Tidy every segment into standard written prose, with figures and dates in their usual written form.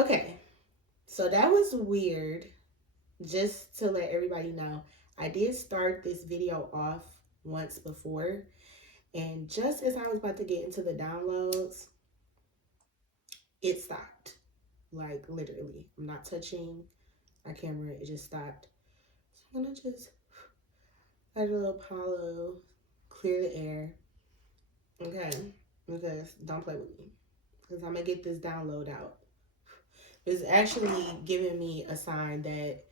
Okay, so that was weird. Just to let everybody know, I did start this video off once before, and just as I was about to get into the downloads, it stopped. Like literally, I'm not touching my camera, it just stopped. So I'm gonna just add a little Apollo, clear the air. Okay, because don't play with me. Because I'm gonna get this download out. It's actually giving me a sign that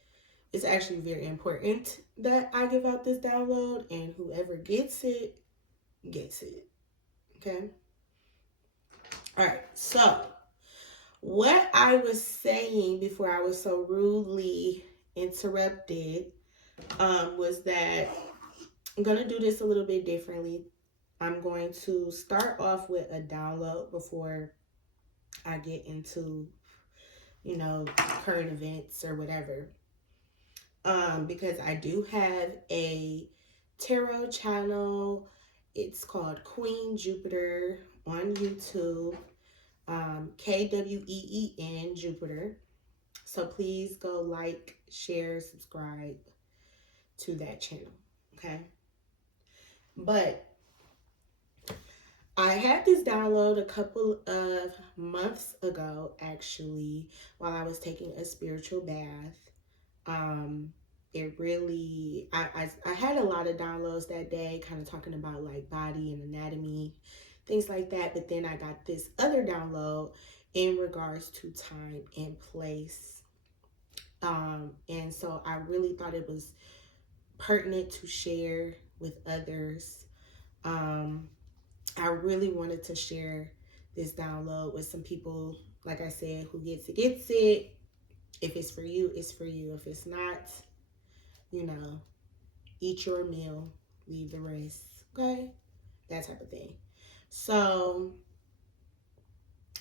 it's actually very important that I give out this download, and whoever gets it, gets it. Okay? All right. So, what I was saying before I was so rudely interrupted was that I'm going to do this a little bit differently. I'm going to start off with a download before I get into, current events or whatever. Because I do have a tarot channel. It's called Queen Jupiter on YouTube. KWEEN Jupiter. So please go like, share, subscribe to that channel. Okay. But I had this download a couple of months ago, actually, while I was taking a spiritual bath. It really, I had a lot of downloads that day, kind of talking about like body and anatomy, things like that. But then I got this other download in regards to time and place. And so I really thought it was pertinent to share with others. I really wanted to share this download with some people, like I said, who gets it, gets it. If it's for you, it's for you. If it's not, you know, eat your meal, leave the rest. Okay? That type of thing. So,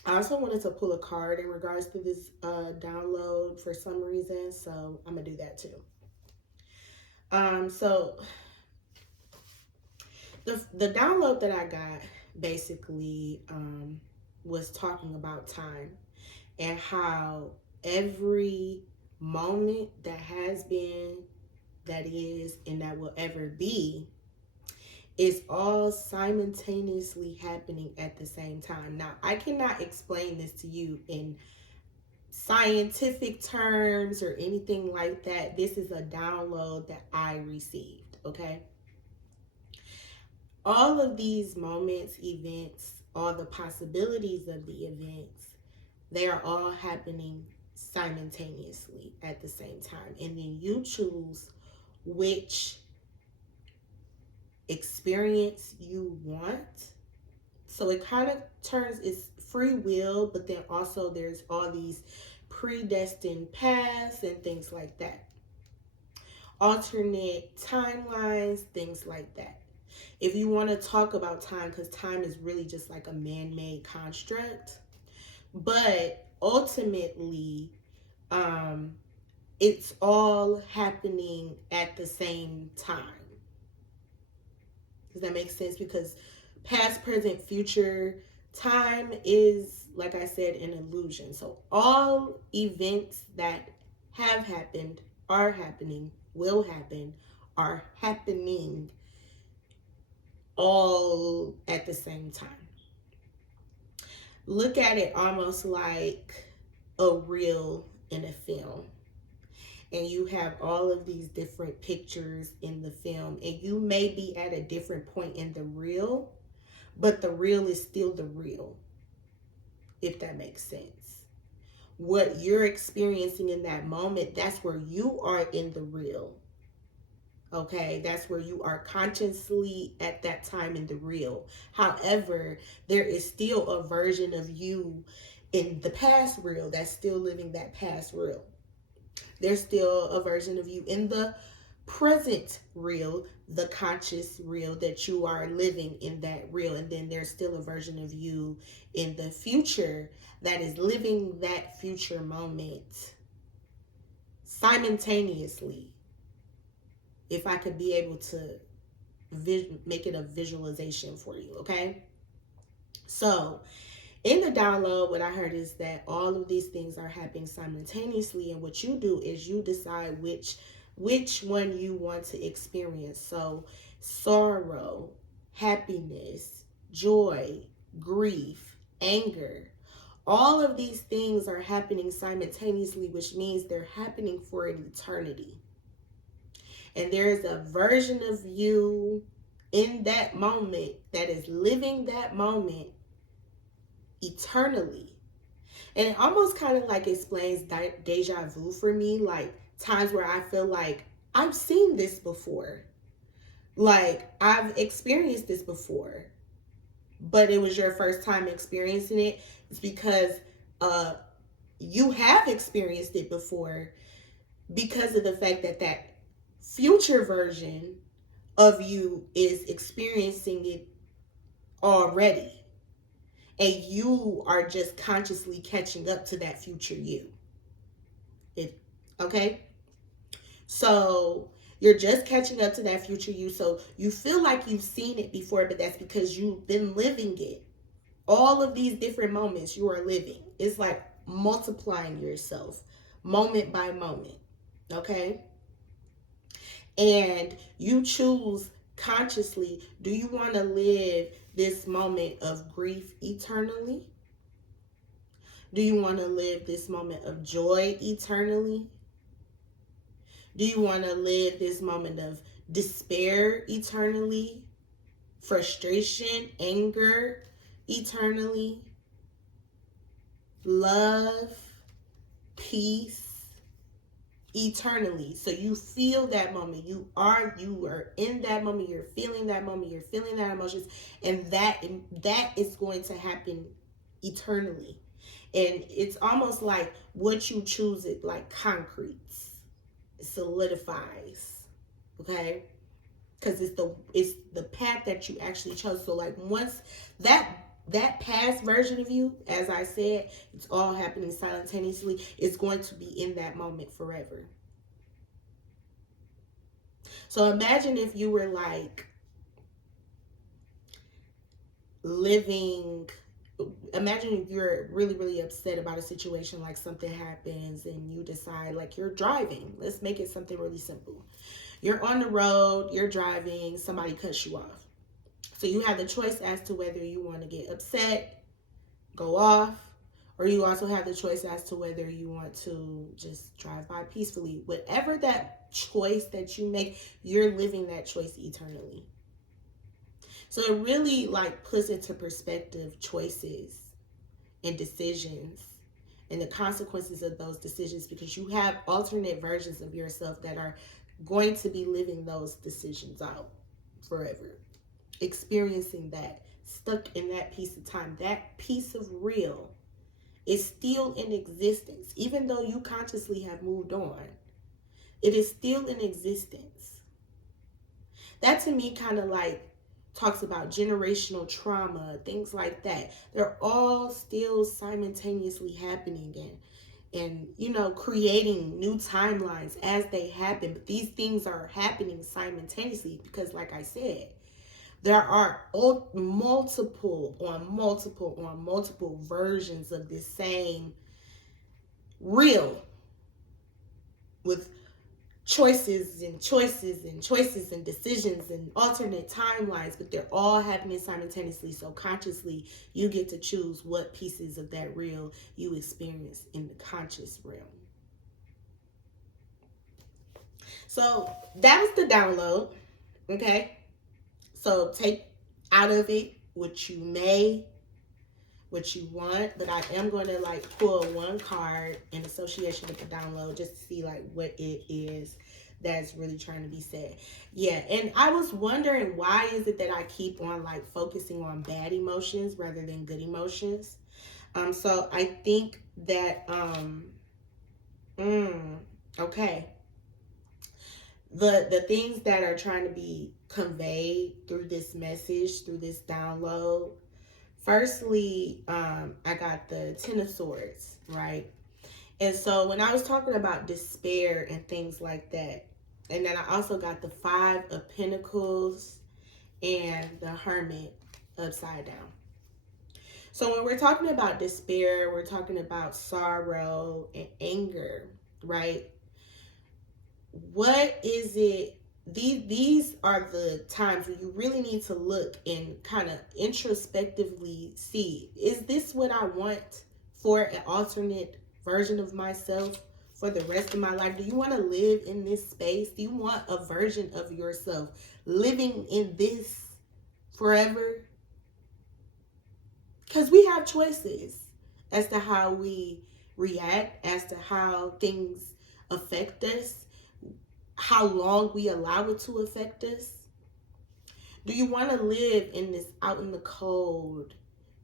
I also wanted to pull a card in regards to this download for some reason. So, I'm going to do that too. So the download that I got basically was talking about time and how every moment that has been, that is, and that will ever be is all simultaneously happening at the same time. Now, I cannot explain this to you in scientific terms or anything like that. This is a download that I received, okay? All of these moments, events, all the possibilities of the events, they are all happening simultaneously at the same time. And then you choose which experience you want. So it kind of turns, it's free will, but then also there's all these predestined paths and things like that. Alternate timelines, things like that. If you want to talk about time, because time is really just like a man-made construct, but ultimately, it's all happening at the same time. Does that make sense? Because past, present, future, time is, like I said, an illusion. So all events that have happened, are happening, will happen, are happening all at the same time. Look at it almost like a reel in a film. And you have all of these different pictures in the film, and you may be at a different point in the reel, but the reel is still the reel, if that makes sense. What you're experiencing in that moment, that's where you are in the reel. Okay, that's where you are consciously at that time in the reel. However, there is still a version of you in the past reel that's still living that past reel. There's still a version of you in the present reel, the conscious reel that you are living in that reel. And then there's still a version of you in the future that is living that future moment simultaneously. If I could be able to make it a visualization for you, okay? So In the download, what I heard is that all of these things are happening simultaneously, and what you do is you decide which one you want to experience. So sorrow, happiness, joy, grief, anger, all of these things are happening simultaneously, which means they're happening for an eternity. And there is a version of you in that moment that is living that moment eternally. And it almost kind of like explains deja vu for me, like times where I feel like I've seen this before. Like I've experienced this before, but it was your first time experiencing it. It's because uh you have experienced it before, because of the fact that that future version of you is experiencing it already, and you are just consciously catching up to that future you. It okay? So you're just catching up to that future you. So you feel like you've seen it before, but that's because you've been living it. All of these different moments you are living. It's like multiplying yourself moment by moment. Okay? And you choose consciously, do you want to live this moment of grief eternally? Do you want to live this moment of joy eternally? Do you want to live this moment of despair eternally? Frustration, anger eternally? Love, peace eternally. So you feel that moment. You are in that moment. You're feeling that moment. You're feeling that emotions, and that is going to happen eternally. And it's almost like what you choose, it like concretes, it solidifies. Okay, because it's the path that you actually chose. So like once that that past version of you, as I said, it's all happening simultaneously. It's going to be in that moment forever. So imagine if you were like living, imagine if you're really really upset about a situation, like something happens and you decide, like you're driving, let's make it something really simple. You're on the road, you're driving, somebody cuts you off. So you have the choice as to whether you want to get upset, go off, or you also have the choice as to whether you want to just drive by peacefully. Whatever that choice that you make, you're living that choice eternally. So it really like puts into perspective choices and decisions and the consequences of those decisions, because you have alternate versions of yourself that are going to be living those decisions out forever, experiencing that, stuck in that piece of time. That piece of real is still in existence, even though you consciously have moved on. It is still in existence. That to me kind of like talks about generational trauma, things like that. They're all still simultaneously happening, and you know, creating new timelines as they happen. But these things are happening simultaneously because, like I said, there are multiple versions of this same real, with choices and choices and choices and decisions and alternate timelines, but they're all happening simultaneously. So consciously, you get to choose what pieces of that real you experience in the conscious realm. So that was the download. Okay. So take out of it what you may, what you want, but I am going to like pull one card in association with the download just to see like what it is that's really trying to be said. Yeah, and I was wondering, why is it that I keep on like focusing on bad emotions rather than good emotions? So I think that okay, the things that are trying to be conveyed through this message, through this download. Firstly, I got the Ten of Swords, right? And so when I was talking about despair and things like that, and then I also got the Five of Pentacles and the Hermit upside down. So when we're talking about despair, we're talking about sorrow and anger, right? What is it? These are the times when you really need to look and kind of introspectively see, is this what I want for an alternate version of myself for the rest of my life? Do you want to live in this space? Do you want a version of yourself living in this forever? Because we have choices as to how we react, as to how things affect us, how long we allow it to affect us. Do you want to live in this out in the cold,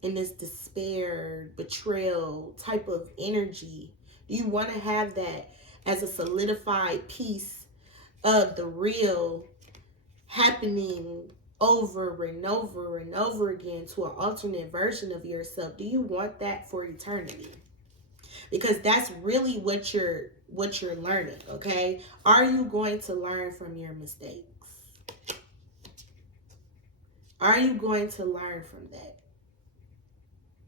in this despair, betrayal type of energy? Do you want to have that as a solidified piece of the real happening over and over and over again to an alternate version of yourself? Do you want that for eternity? Because that's really what you're learning, okay? Are you going to learn from your mistakes? Are you going to learn from that?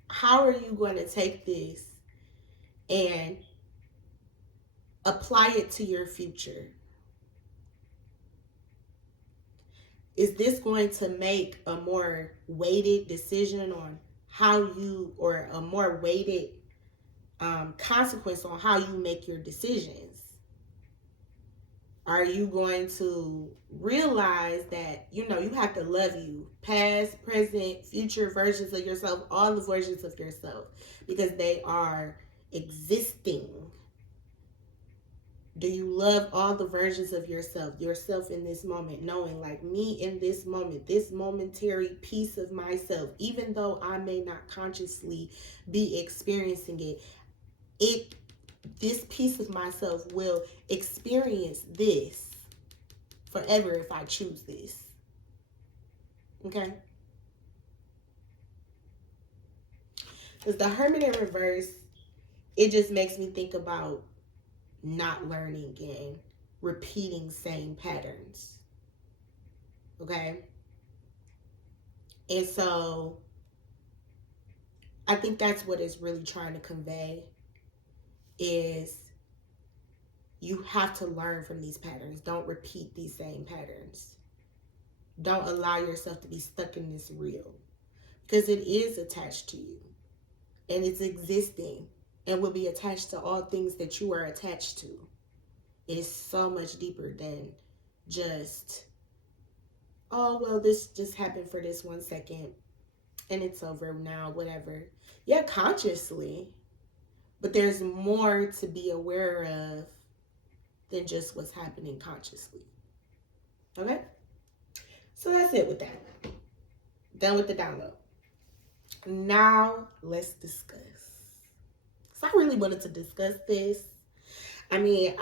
How are you going to take this and apply it to your future? Is this going to make a more weighted decision on how you, or a more weighted consequence on how you make your decisions? Are you going to realize that, you have to love you, past, present, future versions of yourself, all the versions of yourself, because they are existing? Do you love all the versions of yourself in this moment, knowing like me in this moment, this momentary piece of myself, even though I may not consciously be experiencing it, this piece of myself will experience this forever if I choose this. Okay? Because the Hermit in reverse, it just makes me think about not learning and repeating same patterns. Okay? And so I think that's what it's really trying to convey, is you have to learn from these patterns. Don't repeat these same patterns. Don't allow yourself to be stuck in this reel, because it is attached to you and it's existing and will be attached to all things that you are attached to. It is so much deeper than just, oh, well, this just happened for this 1 second and it's over now, whatever. Yeah, consciously, but there's more to be aware of than just what's happening consciously. Okay? So that's it with that. Done with the download. Now let's discuss. So I really wanted to discuss this. I mean,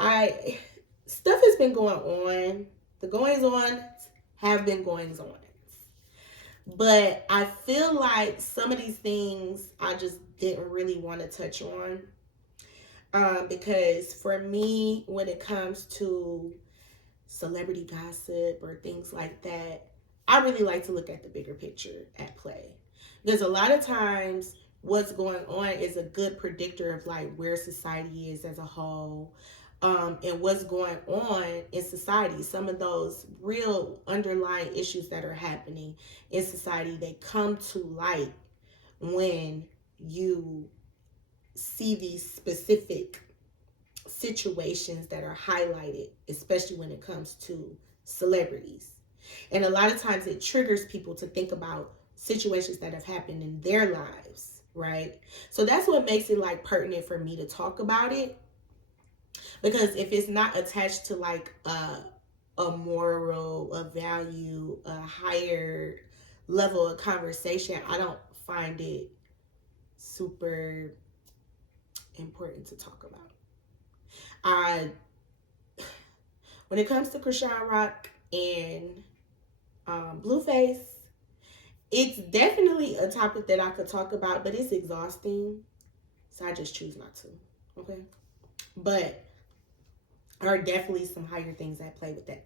stuff has been going on. The goings on have been goings on. But I feel like some of these things I just didn't really want to touch on. Because for me, when it comes to celebrity gossip or things like that, I really like to look at the bigger picture at play. Because a lot of times what's going on is a good predictor of like where society is as a whole, and what's going on in society. Some of those real underlying issues that are happening in society, they come to light when you see these specific situations that are highlighted, especially when it comes to celebrities. And a lot of times it triggers people to think about situations that have happened in their lives, right? So that's what makes it like pertinent for me to talk about it. Because if it's not attached to like a moral, a value, a higher level of conversation, I don't find it super important to talk about. When it comes to Krishan Rock and Blueface, it's definitely a topic that I could talk about, but it's exhausting, so I just choose not to. Okay, but there are definitely some higher things at play with that.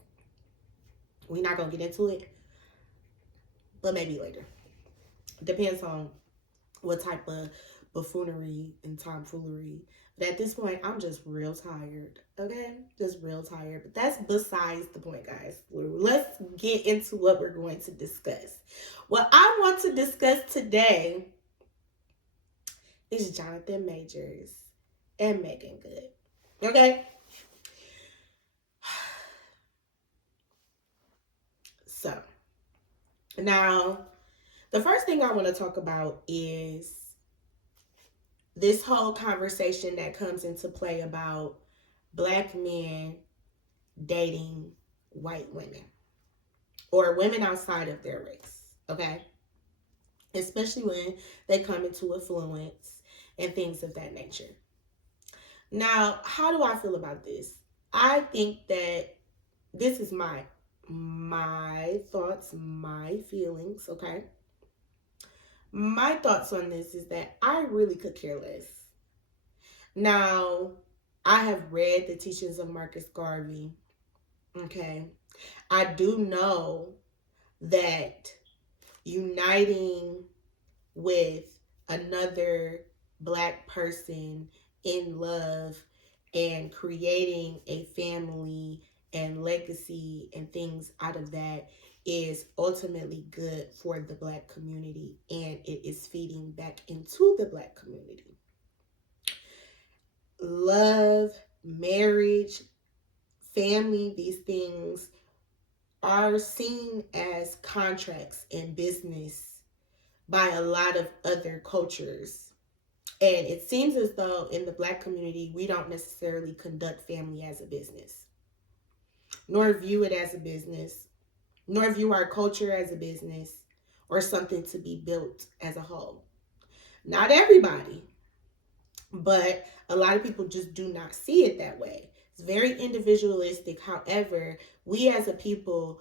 We're not gonna get into it, but maybe later. Depends on what type of buffoonery and tomfoolery. But at this point, I'm just real tired. Okay? Just real tired. But that's besides the point, guys. Let's get into what we're going to discuss. What I want to discuss today is Jonathan Majors and Megan Good. Okay? So, now, the first thing I want to talk about is this whole conversation that comes into play about black men dating white women or women outside of their race, okay? Especially when they come into affluence and things of that nature. Now, how do I feel about this? I think that this is my thoughts, my feelings, okay? My thoughts on this is that I really could care less. Now, I have read the teachings of Marcus Garvey, okay? I do know that uniting with another black person in love and creating a family and legacy and things out of that is ultimately good for the black community, and it is feeding back into the black community. Love, marriage, family, these things are seen as contracts in business by a lot of other cultures. And it seems as though in the black community, we don't necessarily conduct family as a business, nor view it as a business, nor view our culture as a business or something to be built as a whole. Not everybody, but a lot of people just do not see it that way. It's very individualistic. However, we as a people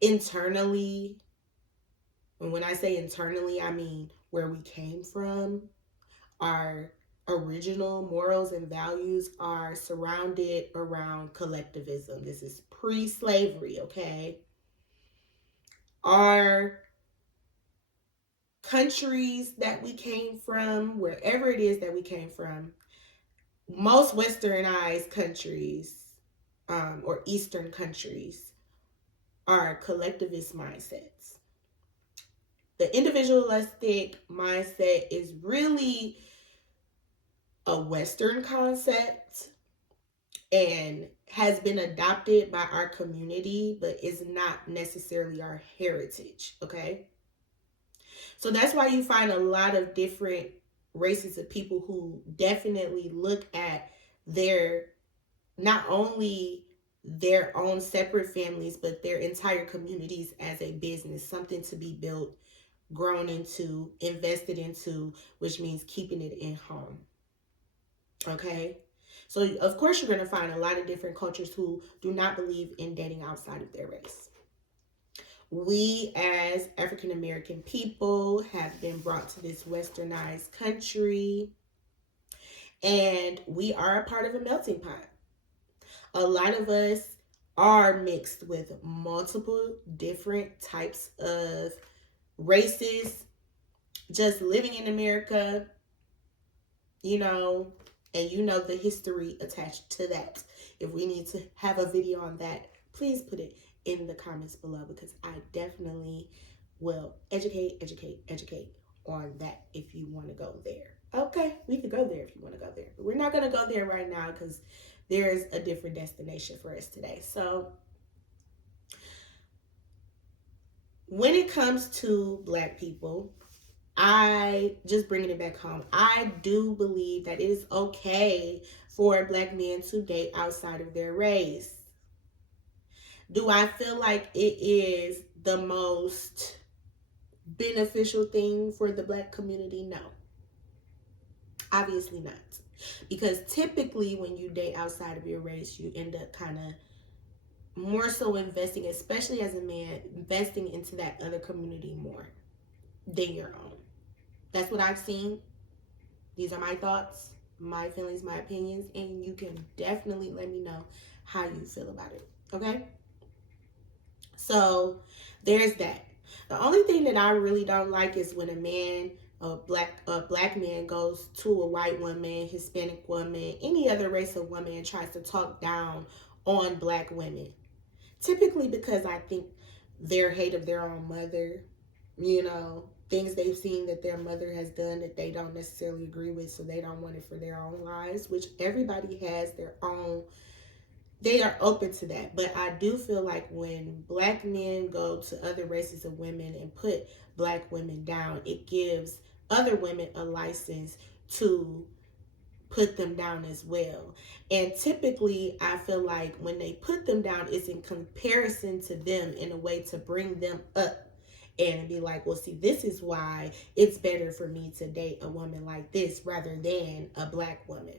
internally, and when I say internally, I mean where we came from, our original morals and values are surrounded around collectivism. This is pre-slavery, okay? Our countries that we came from, wherever it is that we came from, most westernized countries or Eastern countries are collectivist mindsets. The individualistic mindset is really a Western concept and has been adopted by our community, but is not necessarily our heritage, okay? So that's why you find a lot of different races of people who definitely look at their, not only their own separate families, but their entire communities as a business, something to be built, grown into, invested into, which means keeping it in home. Okay? So, of course, you're going to find a lot of different cultures who do not believe in dating outside of their race. We, as African American people, have been brought to this westernized country, and we are a part of a melting pot. A lot of us are mixed with multiple different types of races, just living in America, you know, and you know the history attached to that. If we need to have a video on that, please put it in the comments below, because I definitely will educate on that if you want to go there. Okay, we could go there if you want to go there. But we're not going to go there right now because there's a different destination for us today. So when it comes to black people, I just bringing it back home. I do believe that it is okay for black men to date outside of their race. Do I feel like it is the most beneficial thing for the black community? No. Obviously not. Because typically when you date outside of your race, you end up kind of more so investing, especially as a man, investing into that other community more than your own. That's what I've seen. These are my thoughts, my feelings, my opinions, and you can definitely let me know how you feel about it. Okay? So there's that. The only thing that I really don't like is when a man a black man goes to a white woman, Hispanic woman, any other race of woman, and tries to talk down on black women. Typically because I think their hate of their own mother, things they've seen that their mother has done that they don't necessarily agree with, so they don't want it for their own lives, which everybody has their own. They are open to that. But I do feel like when black men go to other races of women and put black women down, it gives other women a license to put them down as well. And typically, I feel like when they put them down, it's in comparison to them in a way to bring them up and be like, well, see, this is why it's better for me to date a woman like this rather than a black woman.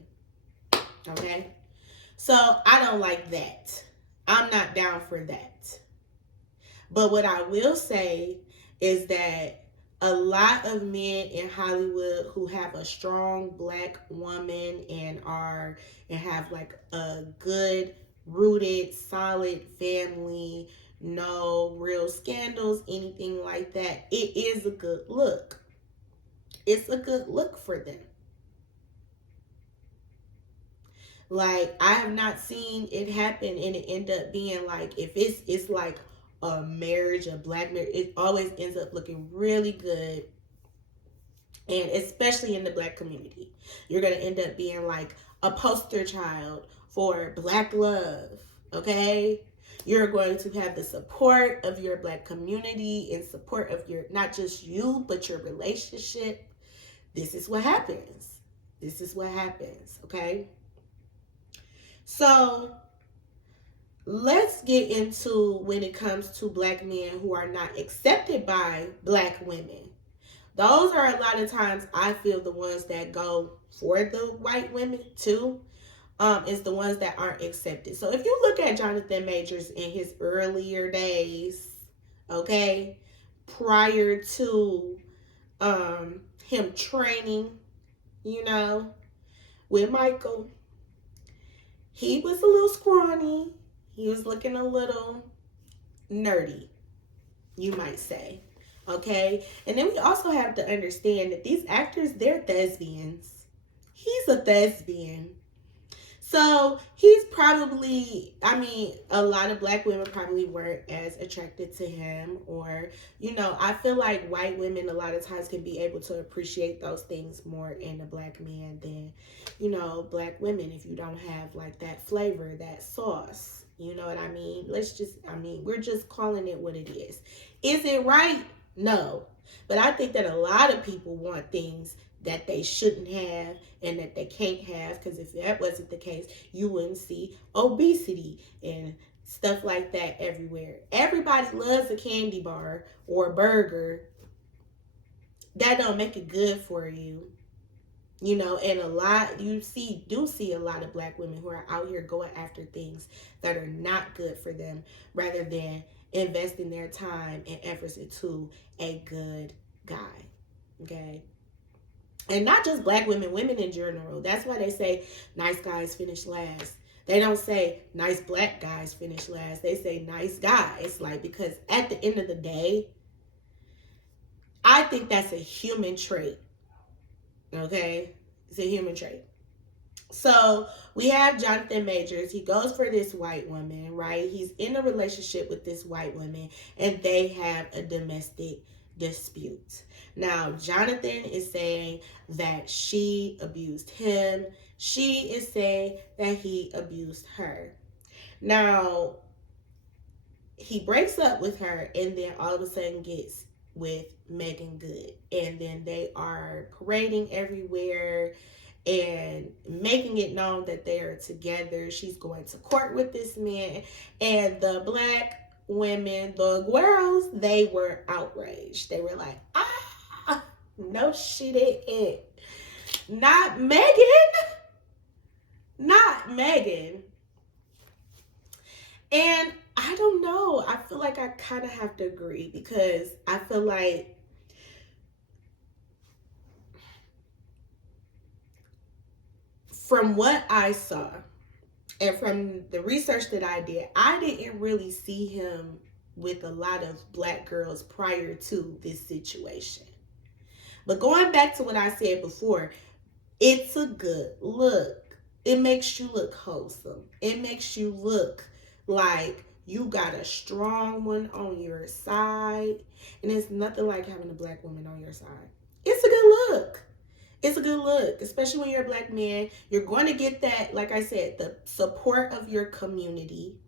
Okay? So I don't like that. I'm not down for that. But what I will say is that a lot of men in Hollywood who have a strong black woman and have like a good rooted solid family, no real scandals, anything like that, it is a good look. It's a good look for them. Like, I have not seen it happen and it end up being like, if it's like a marriage, a black marriage, it always ends up looking really good. And especially in the black community, you're going to end up being like a poster child for black love. Okay? You're going to have the support of your black community and support of your, not just you, but your relationship. This is what happens. This is what happens. Okay? So let's get into when it comes to black men who are not accepted by black women. Those are a lot of times, I feel, the ones that go for the white women too. Is the ones that aren't accepted. So if you look at Jonathan Majors in his earlier days, okay, prior to him training, with Michael, he was a little scrawny. He was looking a little nerdy, you might say. Okay? And then we also have to understand that these actors, they're thespians. He's a thespian. So he's probably, a lot of black women probably weren't as attracted to him. Or, I feel like white women a lot of times can be able to appreciate those things more in a black man than, black women, if you don't have like that flavor, that sauce. You know what I mean? We're just calling it what it is. Is it right? No. But I think that a lot of people want things that they shouldn't have and that they can't have, because if that wasn't the case, you wouldn't see obesity and stuff like that everywhere. Everybody loves a candy bar or a burger. That don't make it good for you. And do see a lot of black women who are out here going after things that are not good for them rather than investing their time and efforts into a good guy. Okay? And not just black women, women in general. That's why they say nice guys finish last. They don't say nice black guys finish last. They say nice guys. Like, because at the end of the day, I think that's a human trait. Okay? It's a human trait. So we have Jonathan Majors. He goes for this white woman, right? He's in a relationship with this white woman, and they have a domestic dispute. Now, Jonathan is saying that she abused him. She is saying that he abused her. Now, he breaks up with her and then all of a sudden gets with Megan Good. And then they are parading everywhere and making it known that they are together. She's going to court with this man. And the black women, the girls, they were outraged. They were like, no, she didn't. Not Megan. Not Megan. And I don't know. I feel like I kind of have to agree, because I feel like from what I saw and from the research that I did, I didn't really see him with a lot of black girls prior to this situation. But going back to what I said before, it's a good look. It makes you look wholesome. It makes you look like you got a strong one on your side. And it's nothing like having a black woman on your side. It's a good look. It's a good look, especially when you're a black man. You're going to get that, like I said, the support of your community.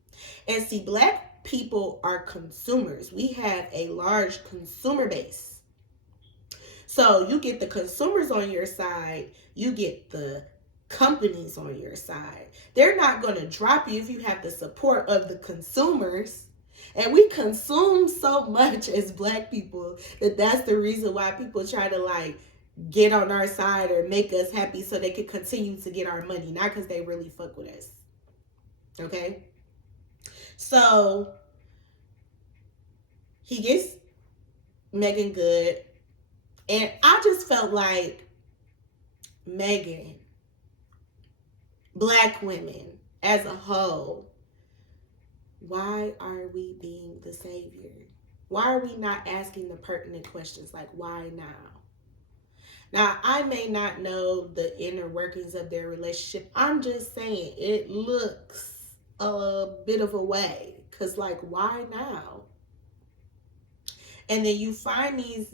And see, black people are consumers. We have a large consumer base. So you get the consumers on your side, you get the companies on your side. They're not going to drop you if you have the support of the consumers. And we consume so much as black people that that's the reason why people try to like get on our side or make us happy so they can continue to get our money, not because they really fuck with us. Okay? So he gets Megan Good. And I just felt like Megan, black women as a whole, why are we being the savior? Why are we not asking the pertinent questions like, why now? Now, I may not know the inner workings of their relationship. I'm just saying it looks a bit of a way. Because, like, why now? And then you find these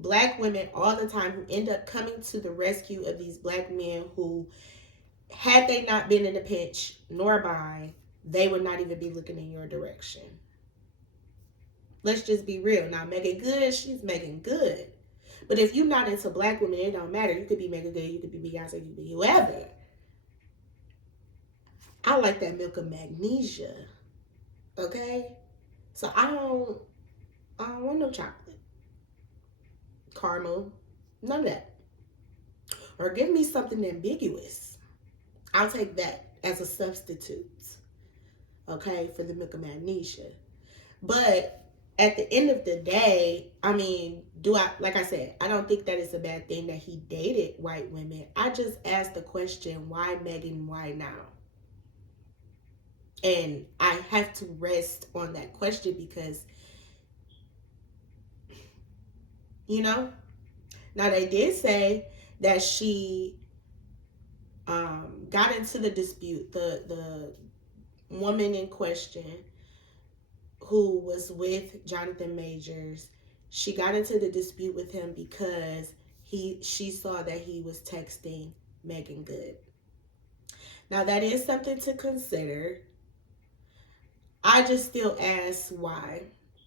black women all the time who end up coming to the rescue of these black men who, had they not been in a pinch nor bind, they would not even be looking in your direction. Let's just be real. Now, Megan Good, she's Megan Good. But if you're not into black women, it don't matter. You could be Megan Good, you could be Beyonce, you could be whoever. I like that milk of magnesia. Okay? So I don't want no chocolate. Caramel. None of that. Or give me something ambiguous. I'll take that as a substitute. Okay? For the milk of magnesia. But at the end of the day, I mean, like I said, I don't think that it's a bad thing that he dated white women. I just asked the question, why Megan, why now? And I have to rest on that question because, you know, now they did say that she got into the dispute, the woman in question who was with Jonathan Majors, she got into the dispute with him because she saw that he was texting Megan Good. Now that is something to consider. I just still ask why.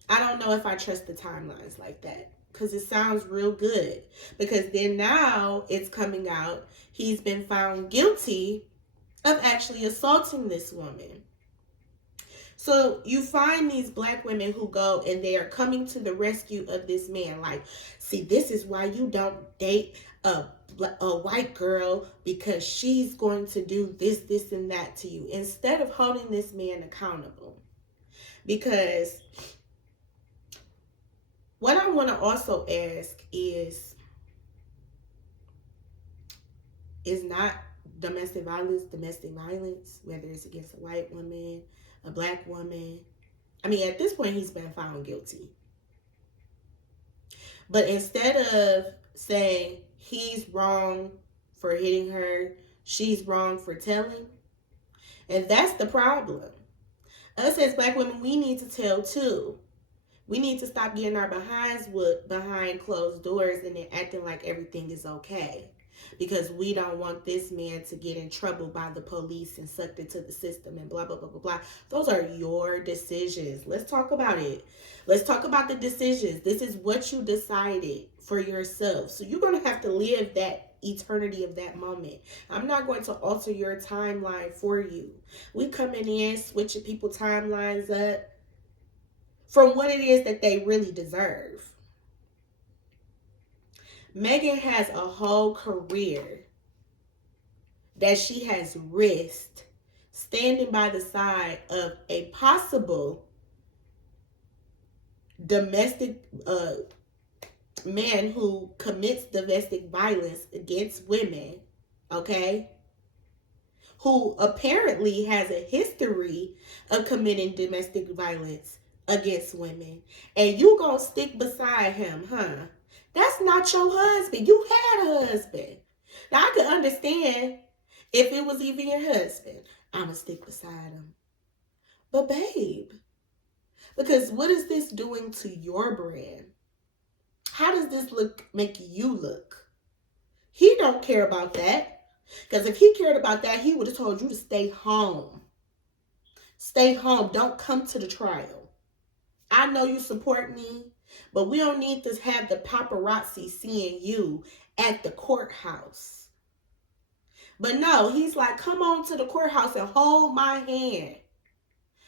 I don't know if I trust the timelines like that because it sounds real good. Because then now it's coming out he's been found guilty of actually assaulting this woman. So you find these black women who go and they are coming to the rescue of this man. Like, see, this is why you don't date a white girl because she's going to do this, and that to you. Instead of holding this man accountable. Because what I want to also ask is not domestic violence, whether it's against a white woman, a black woman. I mean, at this point, he's been found guilty. But instead of saying he's wrong for hitting her, she's wrong for telling, and that's the problem. Us as black women, we need to tell too. We need to stop getting our behinds behind closed doors and then acting like everything is okay. Because we don't want this man to get in trouble by the police and sucked into the system and blah, blah, blah, blah, blah. Those are your decisions. Let's talk about it. Let's talk about the decisions. This is what you decided for yourself. So you're going to have to live that eternity of that moment. I'm not going to alter your timeline for you. We coming in, switching people's timelines up from what it is that they really deserve. Megan has a whole career that she has risked standing by the side of a possible domestic man who commits domestic violence against women, okay? Who apparently has a history of committing domestic violence against women. And you gonna stick beside him, huh? That's not your husband. You had a husband. Now I could understand if it was even your husband. I'ma stick beside him. But babe, because what is this doing to your brand? How does this look make you look? He don't care about that. Because if he cared about that, he would have told you to stay home. Stay home. Don't come to the trial. I know you support me, but we don't need to have the paparazzi seeing you at the courthouse. But no, he's like, come on to the courthouse and hold my hand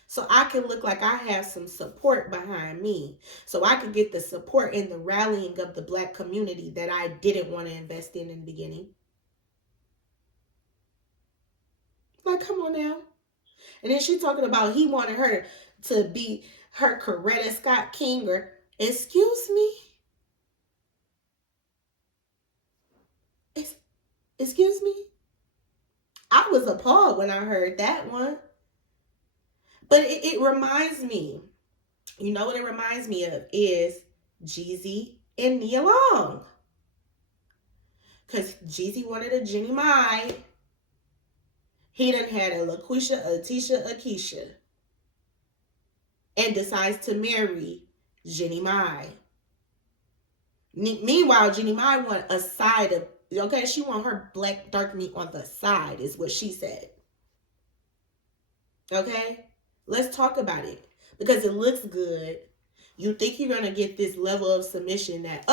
so I can look like I have some support behind me. So I can get the support and the rallying of the black community that I didn't want to invest in the beginning. Like, come on now. And then she talking about he wanted her to be her Coretta Scott King or, excuse me? Excuse me? I was appalled when I heard that one. But it reminds me, you know what it reminds me of is Jeezy and Nia Long. Because Jeezy wanted a Jenny Mai. He done had a LaQuisha, a Tisha, a Keisha. And decides to marry Jenny Mai. Meanwhile, Jenny Mai want a side of, okay, she want her black dark meat on the side, is what she said. Okay? Let's talk about it. Because it looks good. You think you're going to get this level of submission that,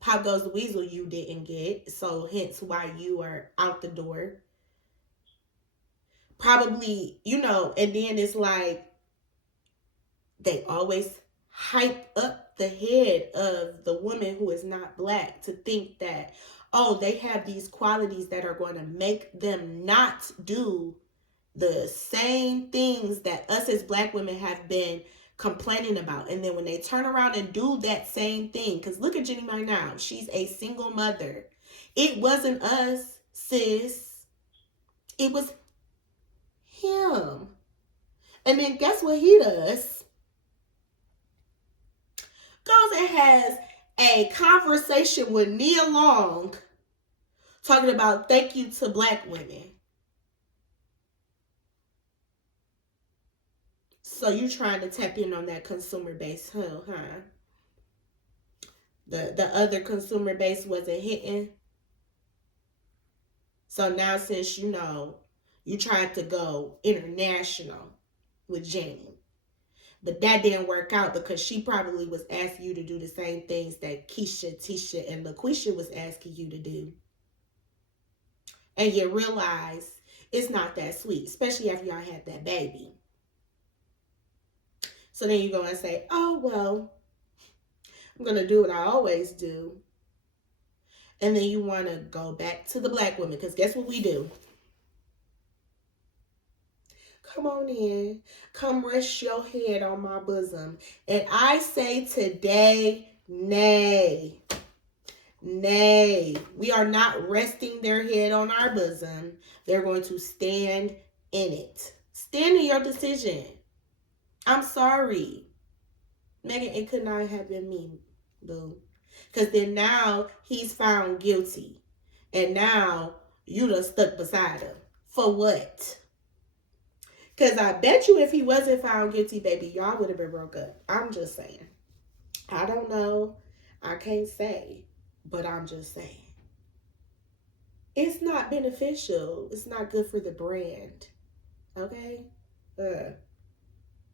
pop goes the weasel, you didn't get. So hence why you are out the door. Probably, and then it's like, they always hype up the head of the woman who is not black to think that, oh, they have these qualities that are going to make them not do the same things that us as black women have been complaining about. And then when they turn around and do that same thing, because look at Jenny right now, she's a single mother. It wasn't us, sis. It was him. And then guess what he does? Goes and has a conversation with Nia Long talking about thank you to black women. So you trying to tap in on that consumer base, huh? The other consumer base wasn't hitting. So now since you tried to go international with Jenny. But that didn't work out because she probably was asking you to do the same things that Keisha, Tisha, and LaQuisha was asking you to do. And you realize it's not that sweet, especially after y'all had that baby. So then you go and say, oh, well, I'm going to do what I always do. And then you want to go back to the black women because guess what we do? Come on in. Come rest your head on my bosom. And I say today, nay. Nay. We are not resting their head on our bosom. They're going to stand in it. Stand in your decision. I'm sorry. Megan, it could not have been me, boo. Because then now he's found guilty. And now you done stuck beside him. For what? Because I bet you if he wasn't found guilty, baby, y'all would have been broke up. I'm just saying. I don't know. I can't say. But I'm just saying. It's not beneficial. It's not good for the brand. Okay?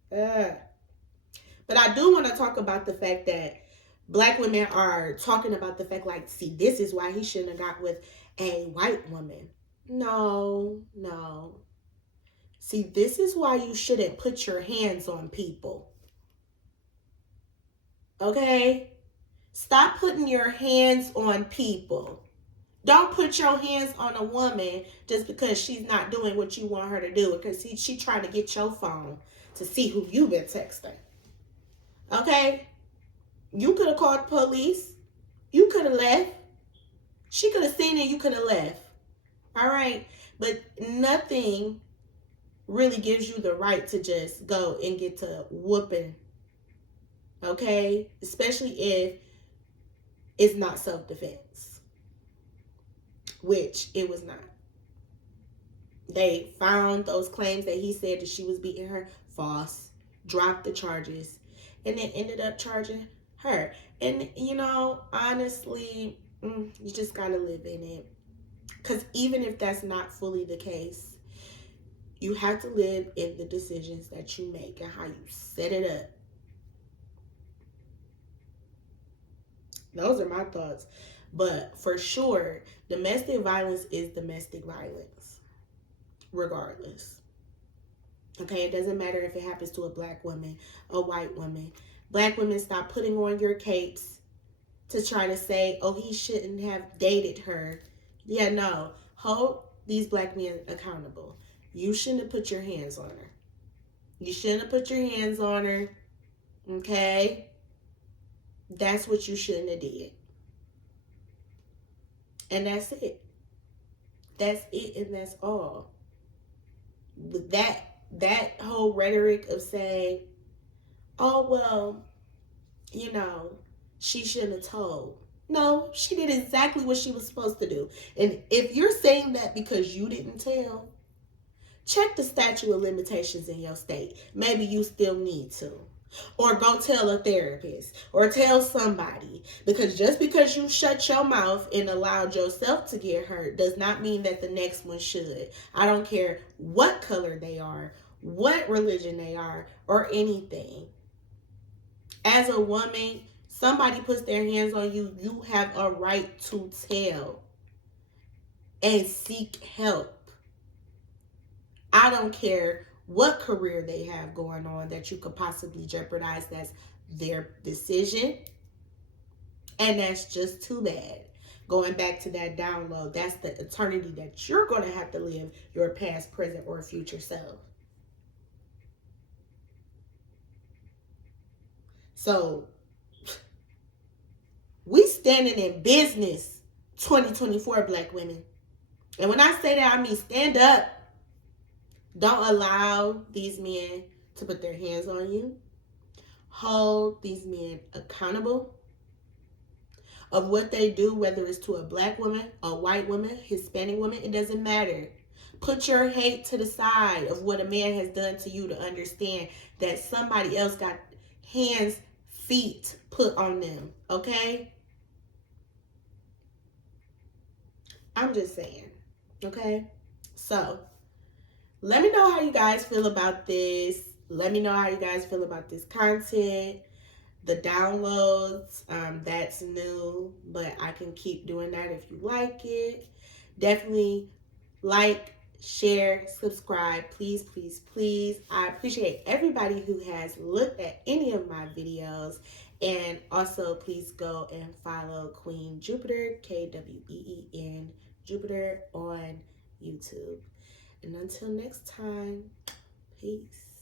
But I do want to talk about the fact that black women are talking about the fact like, see, this is why he shouldn't have got with a white woman. No. See, this is why you shouldn't put your hands on people. Okay? Stop putting your hands on people. Don't put your hands on a woman just because she's not doing what you want her to do. Because she trying to get your phone to see who you've been texting. Okay? You could have called the police. You could have left. She could have seen it. You could have left. All right? But nothing really gives you the right to just go and get to whooping. Okay? Especially if is not self-defense, which it was not. They found those claims that he said that she was beating her false, dropped the charges, and then ended up charging her. And, honestly, you just gotta live in it. Because even if that's not fully the case, you have to live in the decisions that you make and how you set it up. Those are my thoughts. But for sure, domestic violence is domestic violence, regardless. Okay, it doesn't matter if it happens to a black woman, a white woman. Black women, stop putting on your capes to try to say, oh, he shouldn't have dated her. Yeah, no. Hold these black men accountable. You shouldn't have put your hands on her. You shouldn't have put your hands on her. Okay? That's what you shouldn't have did. And that's it. That's it and that's all. That whole rhetoric of saying, oh well, she shouldn't have told. No, she did exactly what she was supposed to do. And if you're saying that because you didn't tell, check the statute of limitations in your state. Maybe you still need to. Or go tell a therapist or tell somebody. Because just because you shut your mouth and allowed yourself to get hurt does not mean that the next one should. I don't care what color they are, what religion they are, or anything. As a woman, somebody puts their hands on you, you have a right to tell and seek help. I don't care what career they have going on that you could possibly jeopardize. That's their decision. And that's just too bad. Going back to that download, that's the eternity that you're going to have to live your past, present, or future self. So, we standing in business, 2024 black women. And when I say that, I mean stand up. Don't allow these men to put their hands on you. Hold these men accountable of what they do, whether it's to a black woman, a white woman, Hispanic woman, it doesn't matter. Put your hate to the side of what a man has done to you to understand that somebody else got hands, feet put on them, okay? I'm just saying, okay? So, let me know how you guys feel about this. Let me know how you guys feel about this content. The downloads, that's new, but I can keep doing that if you like it. Definitely like, share, subscribe, please, please, please. I appreciate everybody who has looked at any of my videos. And also, please go and follow Queen Jupiter, Kween Jupiter on YouTube. And until next time, peace.